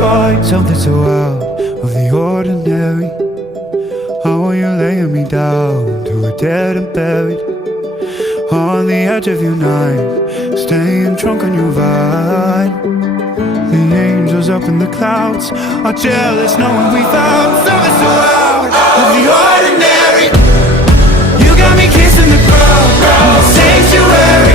find something so out of the ordinary. How are you laying me down to a dead and buried on the edge of your night, staying drunk on your vine. The angels up in the clouds are jealous knowing we found something so out of the ordinary. You got me kissing the ground, sanctuary.